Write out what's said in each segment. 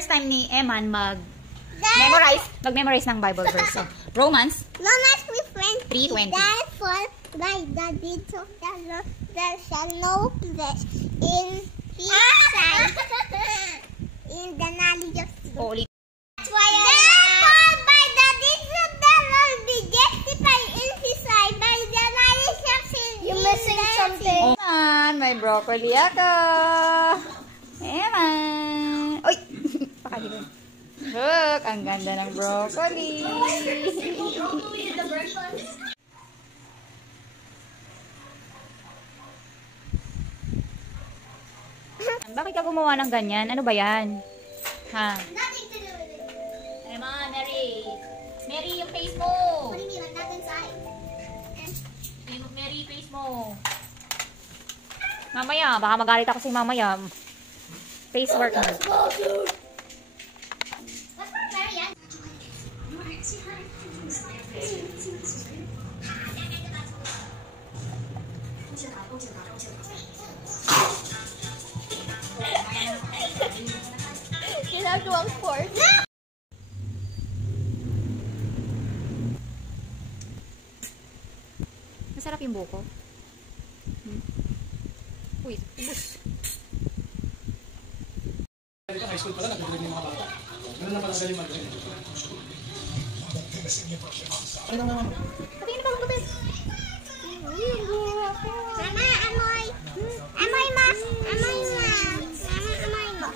first time ni Eman mag-memorize ng Bible verse. So, Romans with friends. 3:20. Therefore, by the deeds of the Lord, there shall no flesh in his sight, in the knowledge of sin. O, ulit. Therefore, by the deeds of the Lord, be justified in his sight, by the knowledge of sin. You're missing something. Eman, may broccoli ako. Eman. Uy! Pakaliban. Look, ang ganda ng broccoli. Bakit ka gumawa ng ganyan? Ano ba yan? Ha? Nothing to do with it. Eman, Mary. Mary, yung face mo. What do you mean? Not inside. Mary, face mo. Mamaya, baka magalit ako si mamaya. Face work mo. What's wrong, Marian? Ginagawang sport. Masarap yung buko. Uy, ubus. High school pala, nag-grade yung mga bata. Ganun na pala galing mag-grade. Ano naman? Patingin na pa ang Mama, amoy. Amoy, ma. Amoy, ma. Mama, amoy, ma.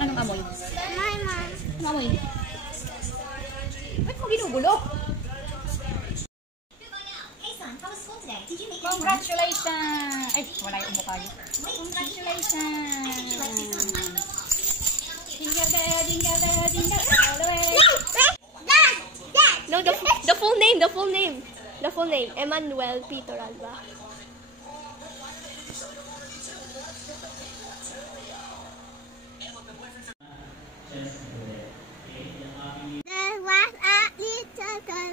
Anong amoy? Amoy, ma. Anong amoy? Ba't mo ginugulo? Congratulations! Ay, wala yung mukha niyo. Congratulations! Jingle bell, jingle bell, jingle all the way. No, the full name, the full name. The full name, Emmanuel Peter Alba. There was a little girl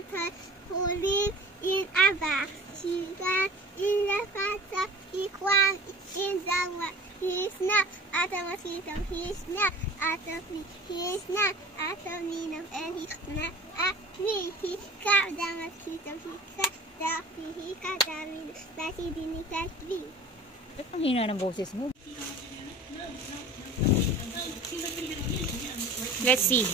who lived in a box. She got in the water. He swam in the water. He's not at the mosquito. He's not at the flea. He's not at the needle. And he's not at me. He caught the mosquito. He caught the flea. He caught the needle. But he didn't catch me. Ba't ang hina ng boses mo? Let's see.